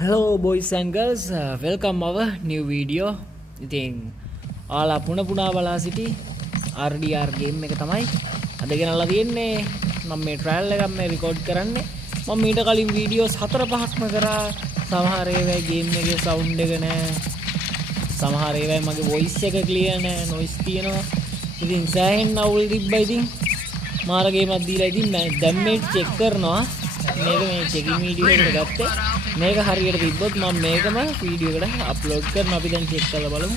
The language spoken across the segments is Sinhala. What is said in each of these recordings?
Hello boys and girls, welcome our new video. ඉතින් ඔයාලා පුන බලා සිටි RDR game එක තමයි අද ගෙනල්ලා තියෙන්නේ. මම මේ trial එකක් මේ record කරන්නේ. මම ඊට කලින් videos 4-5ක්ම කරා. සමහර ඒවායි game එකේ sound එක නැහැ. සමහර ඒවායි මගේ voice එක clear නැහැ, noise තියෙනවා. ඉතින් සෑහෙන්න අවුල් තිබ්බා. ඉතින් මාර game එකක් දීලා ඉතින් දැන් මේ check කරනවා. මේක මේ checking video එකට ගත්තේ. මේක හරියට තිබ්බොත් මම මේකම වීඩියෝ එකට අප්ලෝඩ් කරනවා. අපි දැන් චෙක් කරලා බලමු.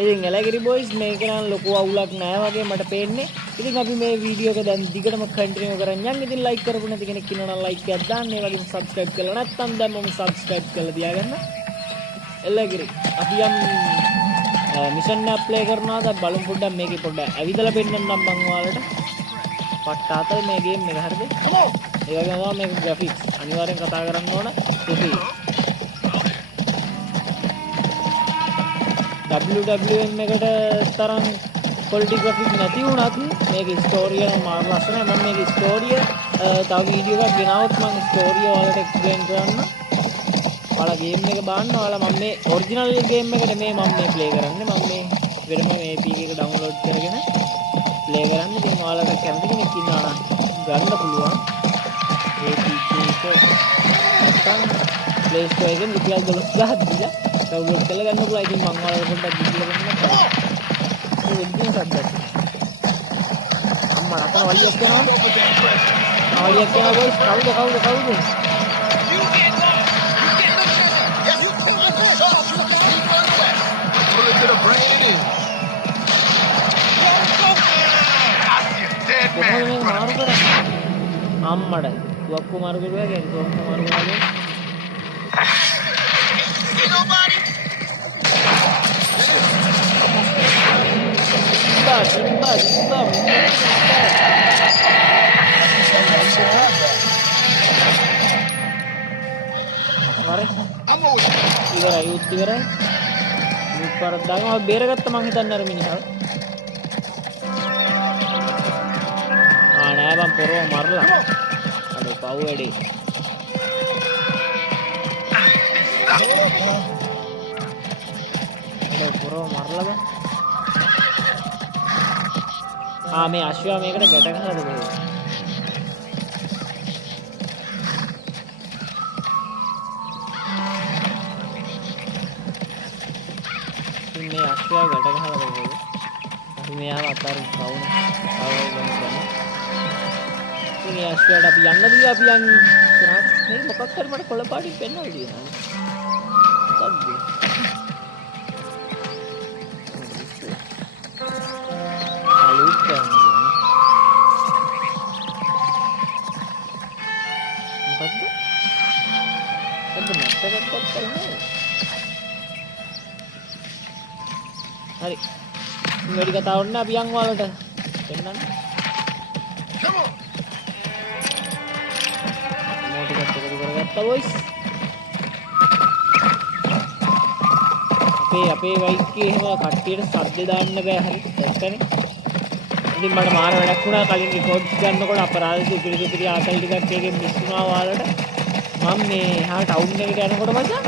ඉතින් එලගිරි බොයිස් මේක නම් ලොකු අවුලක් නෑ වගේ මට පේන්නේ. ඉතින් අපි මේ වීඩියෝ එක දැන් දිගටම කන්ටිනියු කරන් යන්න. ඉතින් ලයික් කරපු නැති කෙනෙක් ඉන්නවා නම් ලයික් එකක් දාන්න. ඒ වගේම සබ්ස්ක්‍රයිබ් කරලා නැත්නම් දැන් මම සබ්ස්ක්‍රයිබ් කරලා තියාගන්න. එලගිරි අපි යම් මිෂන් එක ප්ලේ කරනවා. දැන් බලමු පොඩ්ඩක් මේකේ පොඩ්ඩක් ඇවිදලා පෙන්නන්නම් මම ඔයාලට. පට්ටාතල් මේ ගේම් එක හරිද? ඒ වගේම තමයි මේක graphics අනිවාර්යෙන් කතා කරන්න ඕන. WWM එකට තරම් quality graphics නැති වුණත් මේකේ ස්ටෝරි එක මාර ලස්සනයි. මම මේකේ ස්ටෝරිය තව වීඩියෝ එකක් ගෙනාවොත් මම ස්ටෝරිය ඔයාලට එක්ස්ප්ලেইন කරන්න. ඔයාලා ගේම් එක බලන්න. ඔයාලා මම මේ ඔරිජිනල් ගේම් එකට මේ මම මේ ප්ලේ කරන්නේ. මම මේ වෙනම මේ APK එක ඩවුන්ලෝඩ් කරගෙන ප්ලේ කරන්නේ. ඉතින් ඔයාලට කැමති කෙනෙක් ඉන්නවා නම් ගන්න පුළුවන්. APK එක නැත්නම් Play Store එකෙන් රුපියල් 12ක් දීලා ඩවුන්ලෝඩ් කරලා ගන්න පුළුවන්. ඉතින් මම ඔයාලට පොඩ්ඩක් දීලා දෙන්නම්. මේ වෙද්දින සද්දත්. අම්මා රතන වලියක් යනවා. වලියක් යනවා බොයිස්. කවුද? අම්මඩ තුවක්කු මාරු කරුවා කියන්නේ තුවක්කු මාරු කරාගේ සිම්බා ඉවරයි පාරක් දාගම බේරගත්ත මං හිතන්නේ අර මිනිහා නෑ බං පොරව මරලා අඩෝ පව් වැඩේ අඩෝ පොරව මරලා බං මේ අශ්වයා මේකට ගැට ගහලාද බෑ මේ අශ්වයා ගැට ගහලාද බෑ අපි මෙයාව අතාරින් කවුන මේ අශ්වයාට අපි යන්න දීලා අපි යන් මේ මොකක් හරි මට කොළ පාටින් පෙන්නලා තියෙනවා මොකක්ද අලුත් මොකක්ද මැප් එකක් ගත්තා හරි වැඩි කතාවක් නෑ අපි යන් වලට පෙන්නන්න boys අපේ වයික්කේ එහෙම කට්ටියට සද්ද දාන්න බෑ හරි දැක්කනේ ඉතින් මට මාර වැඩක් වුණා කලින් රෙකෝඩ්ස් ගන්නකොට අපරාධ සුපිරි ආතල් ටිකක් එකෙන් මිස් වුණා ඔයාලට මම මේ හා ටවුන් එකට යනකොට මචං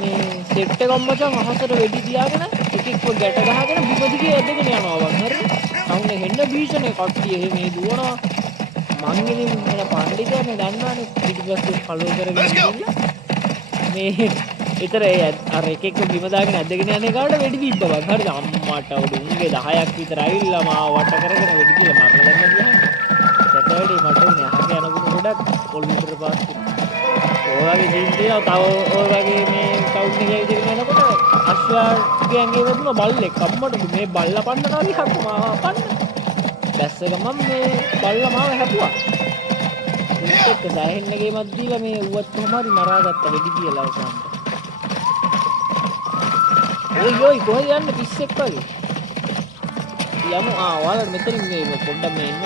මේ සෙට් එකක් මචං අහසට වෙඩි තියාගෙන එකෙක්ව ගැට ගහගෙන බිම දිගේ ඇදගෙන යනවා වන් හරිද ටවුන් එකේ හෙන්න භීෂණේ කට්ටිය එහෙම මේ දුවනවා මං ඉතින් මම පඬිතුමනේ දන්නවනේ පිටිපස්සේ ෆලෝ කරගෙන මේ ඊතර අර එකෙක් බිම දාගෙන ඇදගෙන යන එකට වෙඩි දීප්පා බං හරිද අම්මාට උඩුන්ගේ 10ක් විතර ඇවිල්ලා මාව වට කරගෙන වෙඩි කියලා මරලා දැම්මා කියන්නේ සැටර්ඩේ මට උනේ අහක යනකොට ගොඩක් ඔල්ලුතර පාස්සේ ඔයාගේ ජීවිතේ තව ඔය වගේ මේ ටවුන් එකේ ඉඳගෙන යනකොට අශ්වයාගේ ඇඟේ වැදුන බල්ලෙක් අම්මට මේ බල්ලා පන්නනවා විහක් මාව පන්න දැස්ස ගමන් මේ බල්ලා මාව හැපුවා. ඒකත් දැහෙන්න ගේමක් දීලා මේ ඌවත් කොහම හරි මරාගත්ත වෙඩි කියලා අවසානට. ඔය් කොහෙද යන්නේ පිස්සෙක් වගේ. යමු ඔයාලා මෙතනින් මේ පොඩ්ඩක් මේ ඉන්න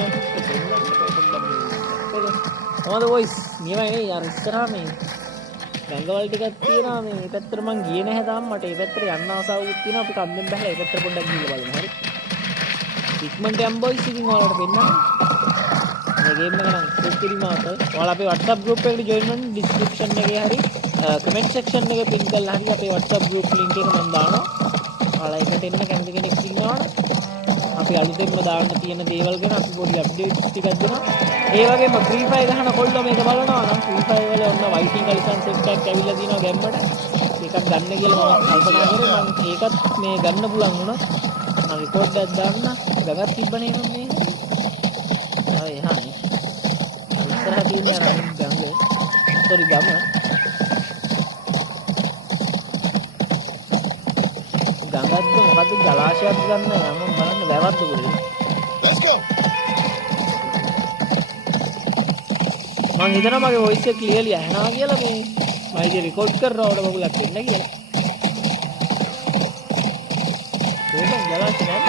කොහමද වොයිස් නියමයි නේ අර ඉස්සරහා මේ ගංගවල ටිකක් තියෙනවා මේ පැත්තට මං ගියේ නැහැ තාම මට ඒ පැත්තට යන්න ආසාවකුත් තියෙනවා අපි කම්මෙන් බහලා ඒ පැත්තට පොඩ්ඩක් ගිහලා බලමු හරි ඉක්මනට යම් බොයිස් ඉතින් ඔයාලට පෙන්නන්න මේ ගේම් එක නම් සෙට් කිරීම අවශ්‍යයි. ඔයාලා අපේ WhatsApp group එකට join වෙන්න description එකේ හරි comment section එකේ pin කරලා හරි අපේ WhatsApp group link එක මම දානවා. ඔයාලා එකට එන්න කැමති කෙනෙක් ඉන්නවනම් අපි අලුතෙන්ම දාන්න තියෙන දේවල් ගැන අපි පොඩි අප්ඩේට්ස් ටිකක් දෙනවා. ඒ වගේම Free Fire ගහන කොල්ලෝ මේක බලනවා නම් Free Fire වල ඔන්න YT license එකක් ඇවිල්ලා දිනවා ගැම්මට. එකක් ගන්න කියලා මම කල්පනා කරේ මම ඒකත් මේ ගන්න පුළුවන් වුණා. මම රෙකෝඩ් එකක් දාන්න ගගක් තිබ්බනේ මම මේ. ආ එහානේ. ඉස්සරහ තියෙන අර ගඟ. සෝරි ගම. ගඟක්ද මොකද්ද ජලාශයක්ද ගන්න මම බලන්න වැවක්ද කොහෙද? Let's go. මම හිතනවා මගේ වොයිස් එක ක්ලියර්ලි ඇහෙනවා කියලා මේ මම ඉතින් රෙකෝඩ් කරනවා උඩ බගුලක් වෙන්න කියලා. කොහොමද ජලාශය නැද්ද?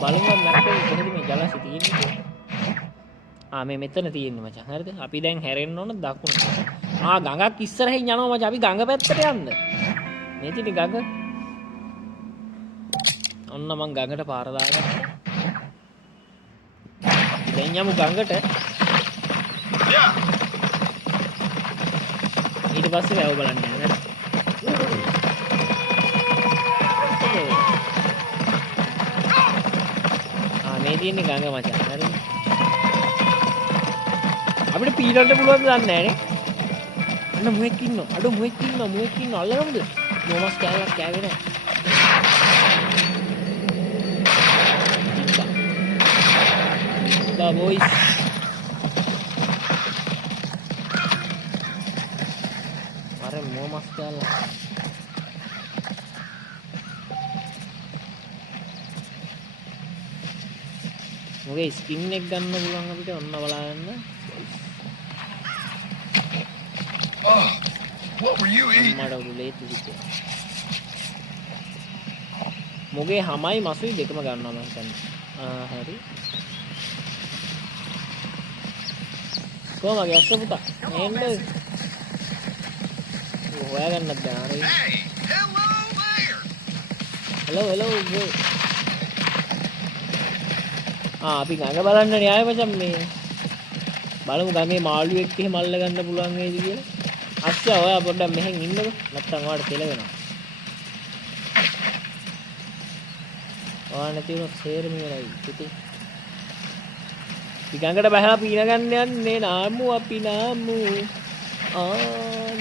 බලමු මැප් එකේ කොහෙද මේ ජලාශය තියෙන්නේ? මේ මෙතන තියෙන්නේ මචං. හරිද? අපි දැන් හැරෙන්න ඕන දකුණට. ගඟක් ඉස්සරහින් යනවා මචං. අපි ගඟ පැත්තට යන්න. මේ තියෙන්නේ ගඟ. ඔන්න මං ගඟට පාර දාගත්තා. දැන් යමු ගඟට. ඊට පස්සේ වැව බලන්න යන්න. මේ තියෙන්නේ ගඟ මචං. හරිද? අපිට පීනන්න පුළුවන් දන්නේ නැහැ නේ. අන්න මුවෙක් ඉන්නවා. අඩෝ මුවෙක් ඉන්නවා. අල්ලගමුද? මොමස් කෑල්ලක් කෑවේ නැහැ. බා බොයිස්. අර මොමස් කෑල්ල. මොකේ ස්කින් එක ගන්න පුළුවන් අපිට ඔන්න බලන්න. Oh, what were you eating? මොගේ හැමයි මසුයි දෙකම ගන්නවා මම හිතන්නේ. හරි. කොහමද ඇස්ස පුතා? එන්න. හොයාගන්නත් බෑ හරි. Hey, hello there. hello bro. අපි ගඟ බලන්නනේ ආයේ මචං මේ. බලමු ගඟේ මාළුවෙක් එහෙම අල්ල ගන්න පුළුවන් වේද කියලා. අස්සා ඔයා පොඩ්ඩක් මෙහෙන් ඉන්නකො නැත්තම් ඔයාලට තෙල වෙනවා. ඔයා නැති වුණොත් සේරම ඉවරයි පුතේ. ගඟට බහලා පීන ගන්න යන්නේ නාමු අපි නාමු.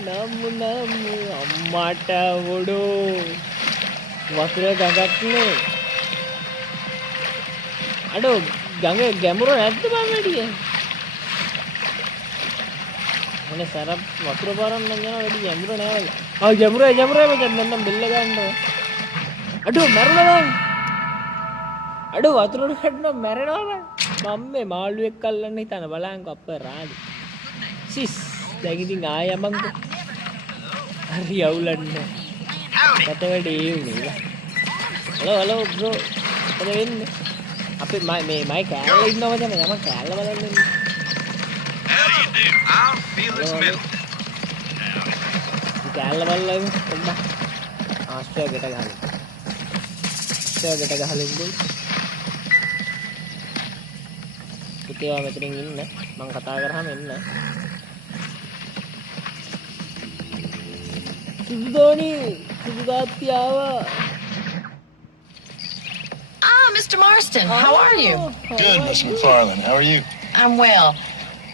නාමු අම්මට වඩෝ වතුර ගඟක් නේ. අඩෝ ගඟ ගැඹුර නැද්ද මම වැඩිය? මොනේ සරප් වතුර පාරක් නම් යනවා වැඩි ගැඹුර නෑ වගේ. ගැඹුරයි මචං නම් බෙල්ල ගන්නවා. අඩෝ මැරුණා මං. අඩෝ වතුරට වැටෙනවා මැරෙනවා මම මේ මාළුවෙක් අල්ලන්න හිතන බලංකො අපරාදි. සිස් දැන් ඉතින් ආය යමන්කො. හරි අවුලන්නේ. කට වැඩේ උනේ. Hello bro. මොකද වෙන්නේ? අපේ මේ මයි කෑල්ල ඉන්නව මචං යම කෑල්ල බලන්න ඉන්නේ. I'm feeling smell. කෑල්ල බලලා ඉමු පොඩ්ඩක්. ආස්ට්‍රේලියාවට ගහලා. ආස්ට්‍රේලියාවට ගහලා ඉන්නේ. පුතේවා මෙතනින් ඉන්න. මම කතා කරාම එන්න. සුදුදෝනි සුදුගාත්තියාව. Mr. Marston, how are you? Good, Miss McFarland. How are you? I'm well.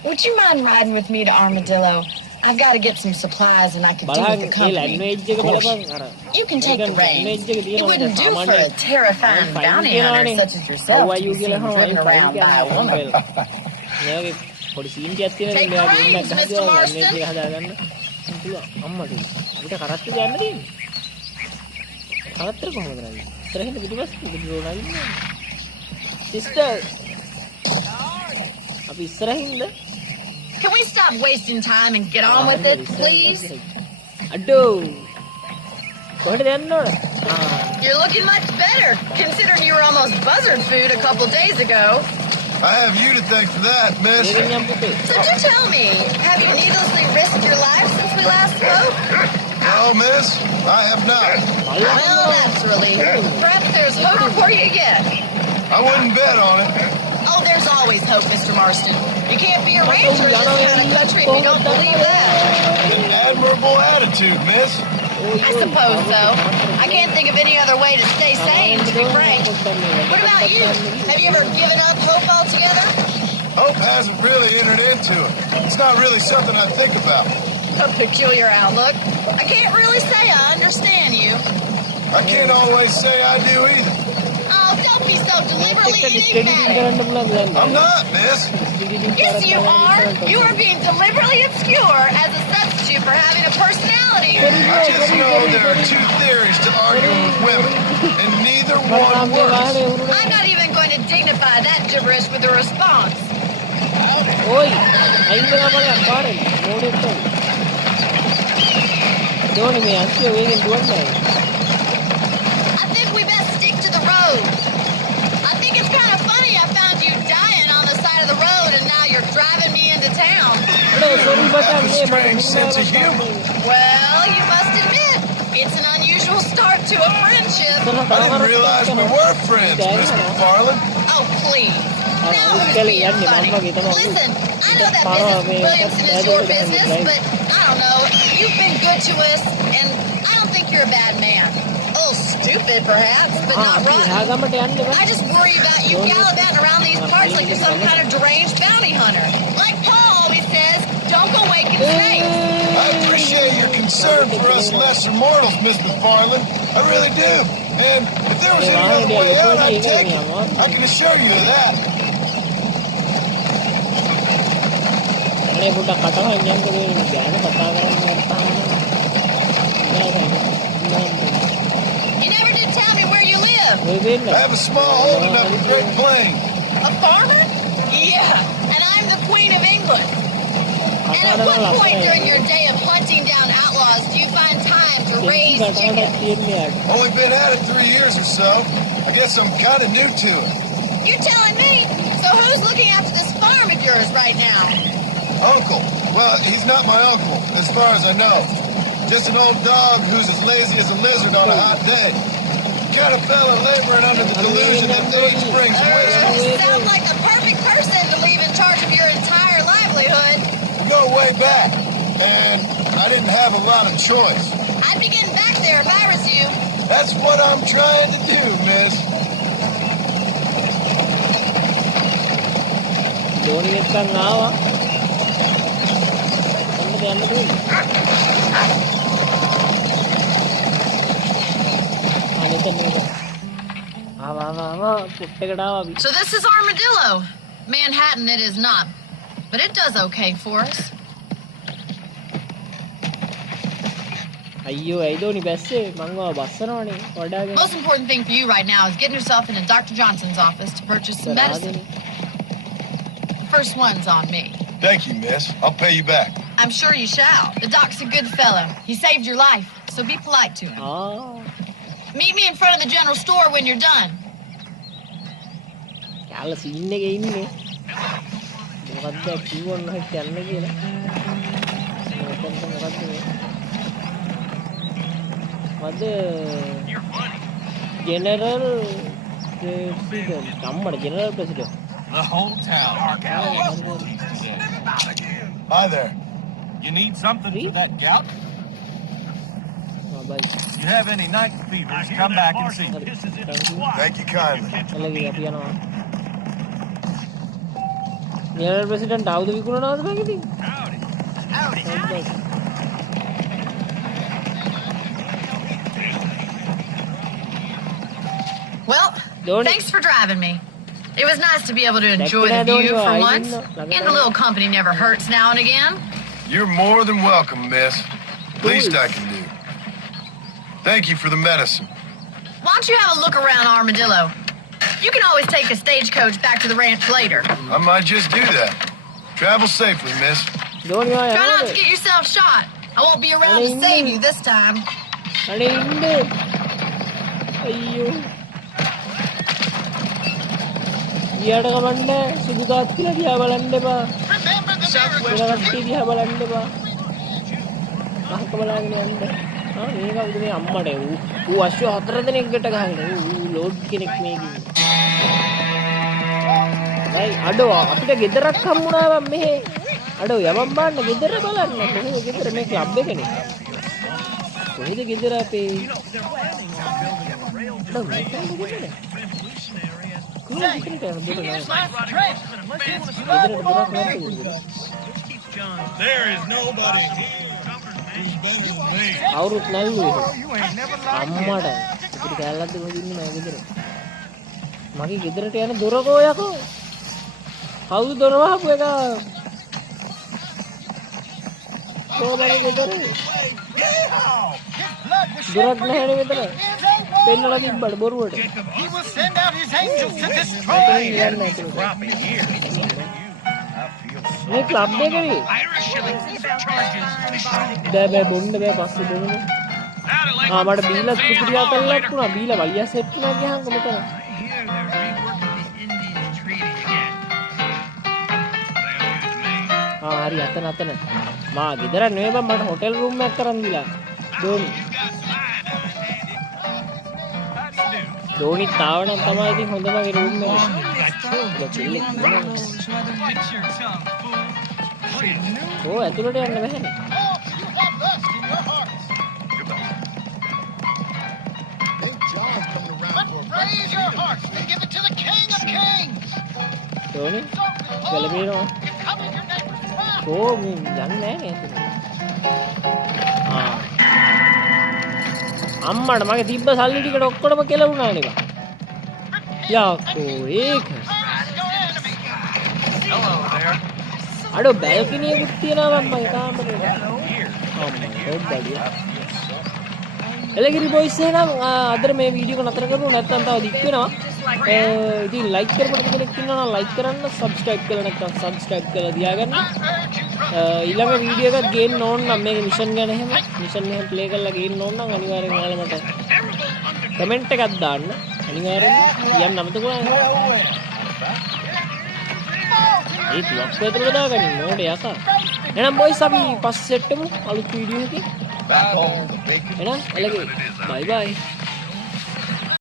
Would you mind riding with me to Armadillo? I've got to get some supplies and I could do with the company. You can take the reins. It wouldn't do for a terrifying bounty hunter such as yourself to be seen driven around by a woman. Take the reins, Mr. Marston. Sister, අපි ඉස්සරහින්ද? Can we stop wasting time and get on with it, please? අඩෝ. කොහෙද යන්න ඕන? You're looking much better, considering you were almost buzzard food a couple days ago. I have you to thank for that, miss. So do tell me, have you needlessly risked your life since we last spoke? No, miss, I have not. Well, naturally. Perhaps there's hope for you yet. I wouldn't bet on it. Oh, there's always hope, Mr. Marston. You can't be a rancher in this kind of country if you don't believe that. An admirable attitude, miss. I suppose so. I can't think of any other way to stay sane, to be frank. What about you? Have you ever given up hope altogether? Hope hasn't really entered into it. It's not really something I think about. A peculiar outlook. I can't really say I understand you. I can't always say I do either. Oh, don't be so deliberately enigmatic. I'm not, miss. Yes, you are. You are being deliberately obscure as a substitute for having a personality. I just know there are two theories to arguing with women, and neither one works. I'm not even going to dignify that gibberish with a response. Oi, ainda na bala paren. Model don't me answer waiting doing that. I think we best stick to the road. I think it's kind of funny I found you dying on the side of the road and now you're driving me into town. Have a strange sense of humor. Well, you must admit, it's an unusual start to a friendship. I didn't realize we were friends, Mr. McFarland. Oh, please. Now who's being funny? Listen, I know that business with Williamson is your business, but I don't know. You've been good to us, and I don't think you're a bad man. A little stupid, perhaps, but not rotten. I just worry about you gallivanting around these parts like you're some kind of deranged bounty hunter. Like Paul always says, don't go waking snakes. I appreciate your concern for us lesser mortals, Miss McFarland. I really do. And if there was any other way out, I'd take it. I can assure you of that. අනේ පුතා කටහන් යන්න දෙන්නේ ගෑන කතා කරන්න You never did tell me where you live. I have a small holding up in Great Plains. A farmer? Yeah, and I'm the Queen of England. And at what point during your day of hunting down outlaws do you find time to raise chickens? Only been at it 3 years or so. I guess I'm kind of new to it. You're telling me? So who's looking after this farm of yours right now? Uncle. Well, he's not my uncle, as far as I know. Just an old dog who's as lazy as a lizard on a hot day. Kind of fella laboring under the delusion that age brings wisdom. Sounds like the perfect person to leave in charge of your entire livelihood. We go way back, and I didn't have a lot of choice. I'd be getting back there if I was you. That's what I'm trying to do, miss. Dhoni එකක් ආවා. යන්න දුන්නේ. So this is Armadillo. Manhattan it is not, but it does okay for us. අයියෝ ඇයිදෝනි බැස්සේ මං ඔය බස්සනවනේ වඩාගෙන. Most important thing for you right now is getting yourself into Dr. Johnson's office to purchase some medicine. First one's on me. Thank you, miss. I'll pay you back. I'm sure you shall. The doc's a good fellow. He saved your life, so be polite to him. Meet me in front of the general store when you're done. යාළ සීන් එකේ ඉන්නේ. මොකද්ද කිව්වොත් නැහැ කියන්න කියලා. මොකද්ද ජෙනරල් ප්‍රෙසිඩන්ට් අම්මඩ general president The whole town. Hi there. You need something for that gout? You have any night fevers, come back and see me. Thank you kindly. General president ආවුද විකුණනවද මේකදී? Howdy. Well, thanks for driving me. It was nice to be able to enjoy the view for once. And a little company never hurts now and again. You're more than welcome, miss. Least I can do. Thank you for the medicine. Why don't you have a look around Armadillo? You can always take a stagecoach back to the ranch later. I might just do that. Travel safely, miss. Try not to get yourself shot. I won't be around to save you this time. අයියෝ ඊයට කමන්නේ සුදු තාත් කියලා දිහා බලන්න එපා. ඉලගත්ටි දිහා බලන්න එපා. අහක බලාගෙන යන්න. මේ කවුද මේ අම්මට ඌ අශ්ව 4 දෙනෙක්කට ගහගෙන ඌ ලෝඩ් කෙනෙක් මේකේ. දැන් අඩෝ අපිට ගෙදරක් හම්බුණා බම් මෙහෙ. අඩෝ යමම් බාන්න ගෙදර බලන්න. කොහෙද ගෙදර මේ ක්ලබ් එකනේ. කොහෙද ගෙදර අපේ? අඩෝ මේ ගෙදර. There is nobody here who's better than me. අවුරුත් නැල්ලු අම්මට ඉතින් කැලලක් දෙන්න ඉන්නේ මගේ ගෙදර. මගේ ගෙදරට යන දොර කොයකෝ? කවුද දොර වහපු එක? කොහමද ගෙදර? දොරක් නැහැ ගෙදර. පෙන්නලා තිබ්බට බොරුවට. He will send out his angels to destroy you. මේ ක්ලබ් එකේ බෑ බොන්න බෑ පස්සේ බොන්න. මට බීලා කුපිරියා කරලා වුණා. බීලා වලියා සෙට් වුණා ගියාම මෙතන. හරි අතන. මා ගෙදර නෙවෙයි බං මට හොටෙල් රූම් එකක් කරන් දීලා. දෝනිත් ආව නම් තමයි ඉතින් හොඳම රූම් එක. ඇතුළට යන්න බැහැනේ. දෝනි ගලබේනවා. යන්නේ නැහැ නේද? අම්මට මගේ තිබ්බ සල්ලි ටිකට ඔක්කොම කෙලවුණා නේ බං. යකෝ ඒක. අඩෝ බැල්කනි එකක් තියෙනවා මම කාමරේ. අම්මා බඩිය. එලගිරි බොයිස් එහෙනම් අද මේ වීඩියෝ එක නතර කරමු නැත්නම් තව දික් වෙනවා. ඉතින් ලයික් කරපු කෙනෙක් ඉන්නවා නම් ලයික් කරන්න, සබ්ස්ක්‍රයිබ් කරලා නැත්නම් සබ්ස්ක්‍රයිබ් කරලා තියාගන්න. ඊළඟ වීඩියෝ එකක් ගේන්න ඕන නම් මේක මිෂන් ගැන එහෙම මිෂන් එක ප්ලේ කරලා ගේන්න ඕන නම් අනිවාර්යෙන් ඔයාලා මට කමෙන්ට් එකක් දාන්න. අනිවාර්යෙන් කියන්න අමතක කරන්න. ඒ තුවක්ක ඇතුළට දාගන්න ඕනේ යකා. එහෙනම් බොයිස් අපි පස්සේ සෙට්ටමු අලුත් වීඩියෝ එකකින්. එහෙනම් එලගේ බයි බයි.